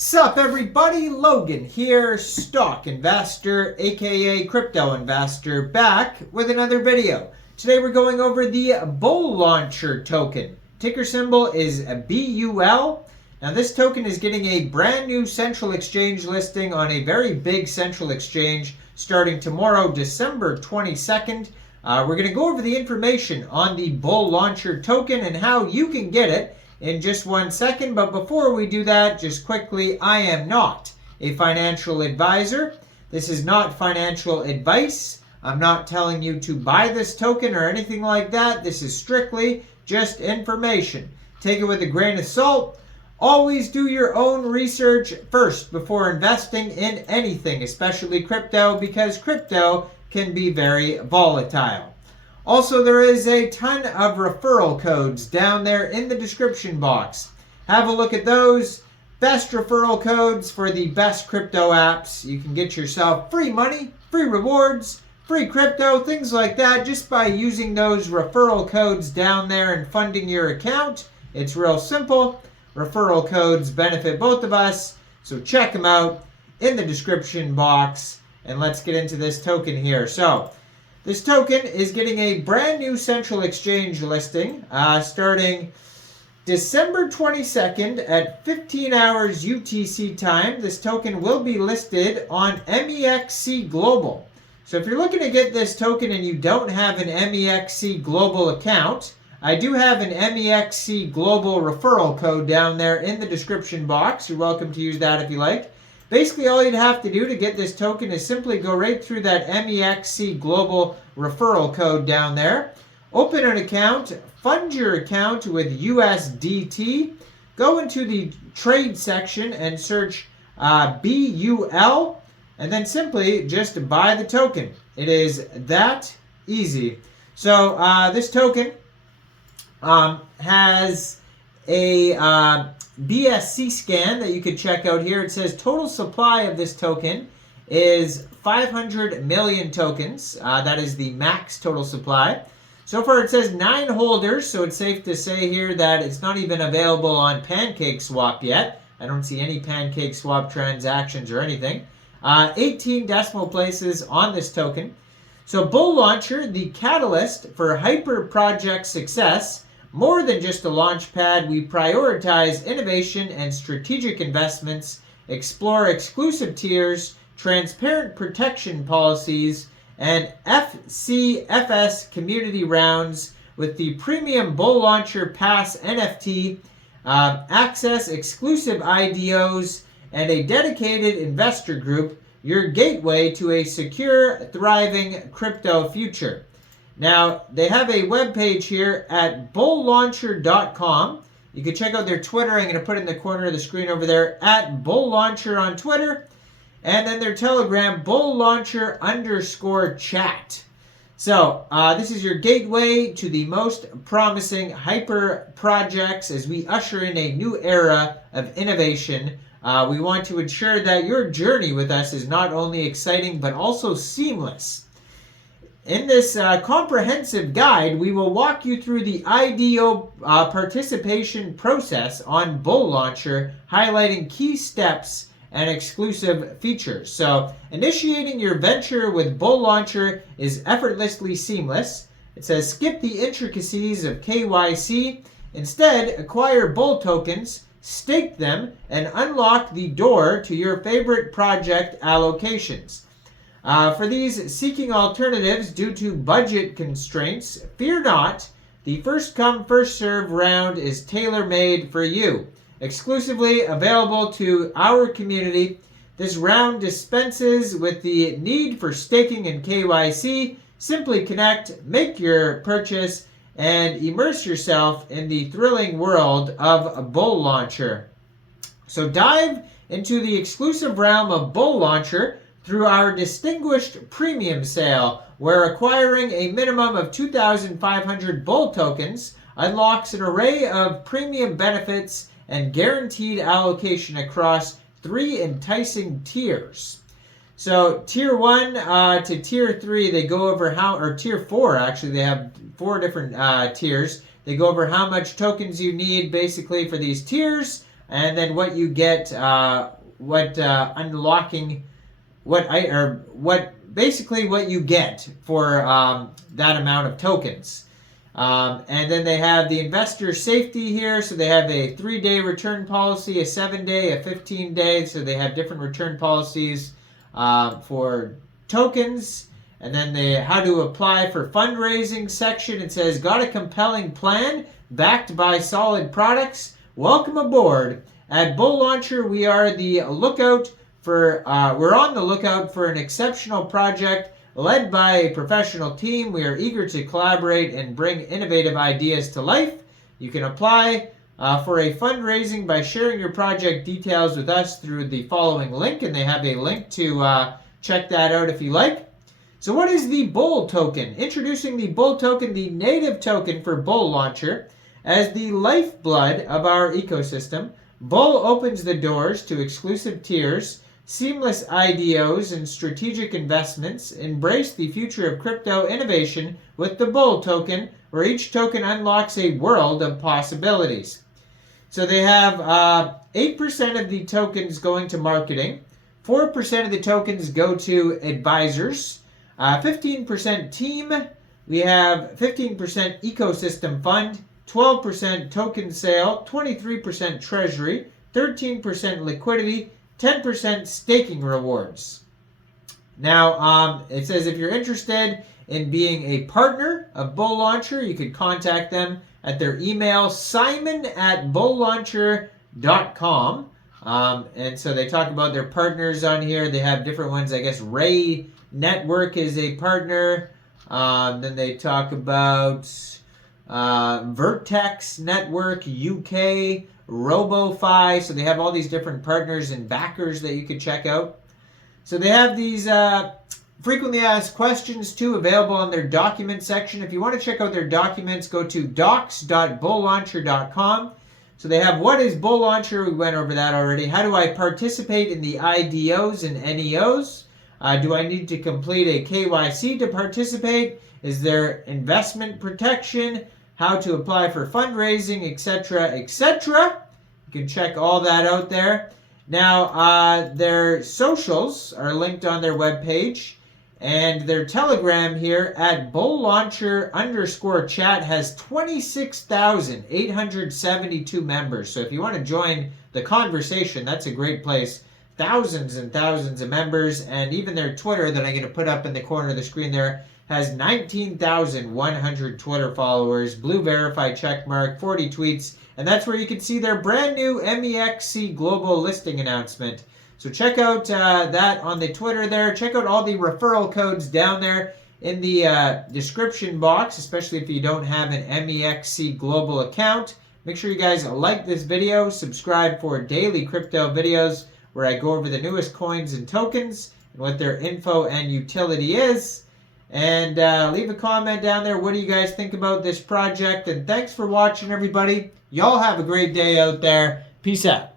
Sup everybody, Logan here, stock investor aka crypto investor, back with another video. Today we're going over the Bullauncher token. Ticker symbol is BUL. Now this token is getting a brand new central exchange listing on a very big central exchange starting tomorrow, December 22nd. We're going to go over the information on the Bullauncher token and how you can get it in just 1 second. But before we do that, just quickly, I am not a financial advisor. This is not financial advice. I'm not telling you to buy this token or anything like that. This is strictly just information. Take it with a grain of salt. Always do your own research first before investing in anything, especially crypto, because crypto can be very volatile. Also, there is a ton of referral codes down there in the description box. Have a look at those. Best referral codes for the best crypto apps. You can get yourself free money, free rewards, free crypto, things like that, just by using those referral codes down there and funding your account. It's real simple. Referral codes benefit both of us, so check them out in the description box. And let's get into this token here. So, this token is getting a brand new central exchange listing starting December 22nd at 15 hours UTC time. This token will be listed on Mexc Global. So if you're looking to get this token and you don't have an Mexc Global account, I do have an Mexc Global referral code down there in the description box. You're welcome to use that if you like. Basically, all you'd have to do to get this token is simply go right through that Mexc Global referral code down there. Open an account, fund your account with USDT, go into the trade section and search BUL, and then simply just buy the token. It is that easy. So this token has a BSC scan that you could check out here. It says total supply of this token is 500 million tokens. That is the max total supply. So far it says 9 holders, so it's safe to say here that it's not even available on PancakeSwap yet. I don't see any PancakeSwap transactions or anything. 18 decimal places on this token. So Bullauncher, the catalyst for hyper project success. More than just a launch pad, we prioritize innovation and strategic investments, explore exclusive tiers, transparent protection policies, and FCFS community rounds with the premium Bullauncher Pass NFT, access exclusive IDOs, and a dedicated investor group, your gateway to a secure, thriving crypto future. Now, they have a webpage here at bullauncher.com. You can check out their Twitter. I'm going to put it in the corner of the screen over there, at Bullauncher on Twitter. And then their Telegram, Bullauncher_chat. So, this is your gateway to the most promising hyper projects as we usher in a new era of innovation. We want to ensure that your journey with us is not only exciting, but also seamless. In this comprehensive guide, we will walk you through the IDO participation process on Bullauncher, highlighting key steps and exclusive features. So, initiating your venture with Bullauncher is effortlessly seamless. It says skip the intricacies of KYC. Instead, acquire Bull tokens, stake them, and unlock the door to your favorite project allocations. For these seeking alternatives due to budget constraints, fear not. The first come, first serve round is tailor-made for you. Exclusively available to our community, this round dispenses with the need for staking and KYC. Simply connect, make your purchase, and immerse yourself in the thrilling world of Bullauncher. So dive into the exclusive realm of Bullauncher through our distinguished premium sale, where acquiring a minimum of 2,500 Bull tokens unlocks an array of premium benefits and guaranteed allocation across 3 enticing tiers. So tier 1 to tier 3, they go over or tier 4 actually, they have 4 different tiers. They go over how much tokens you need basically for these tiers. and then what you get, basically what you get for that amount of tokens. And then they have the investor safety here. So they have a 3-day return policy, a 7-day, a 15-day. So they have different return policies for tokens. And then how to apply for fundraising section. It says, got a compelling plan backed by solid products. Welcome aboard. At Bullauncher, we are the lookout for, we're on the lookout for an exceptional project led by a professional team. We are eager to collaborate and bring innovative ideas to life. You can apply for a fundraising by sharing your project details with us through the following link, and they have a link to check that out if you like. So what is the Bull token? Introducing the Bull token, the native token for Bullauncher. As the lifeblood of our ecosystem, Bull opens the doors to exclusive tiers, seamless IDOs, and strategic investments. Embrace the future of crypto innovation with the Bull token, where each token unlocks a world of possibilities. So they have 8% of the tokens going to marketing, 4% of the tokens go to advisors, 15% team, we have 15% ecosystem fund, 12% token sale, 23% treasury, 13% liquidity, 10% staking rewards. Now, it says if you're interested in being a partner of Bullauncher, you could contact them at their email, simon@bullauncher.com. And so they talk about their partners on here. They have different ones. I guess Ray Network is a partner. Then they talk about Vertex Network, UK, RoboFi. So they have all these different partners and backers that you could check out. So they have these frequently asked questions too available in their document section. If you want to check out their documents, go to docs.bullauncher.com. So they have, what is Bullauncher? We went over that already. How do I participate in the IDOs and NEOs? Do I need to complete a KYC to participate? Is there investment protection? How to apply for fundraising, etc., etc. You can check all that out there. Now, their socials are linked on their webpage, and their Telegram here at Bullauncher_chat has 26,872 members. So if you want to join the conversation, that's a great place. Thousands and thousands of members, and even their Twitter that I'm going to put up in the corner of the screen there has 19,100 Twitter followers, blue verified checkmark, 40 tweets, and that's where you can see their brand new Mexc global listing announcement. So check out that on the Twitter there. Check out all the referral codes down there in the description box, especially if you don't have an Mexc global account. Make sure you guys like this video, subscribe for daily crypto videos where I go over the newest coins and tokens and what their info and utility is. And leave a comment down there. What do you guys think about this project? And thanks for watching, everybody. Y'all have a great day out there. Peace out.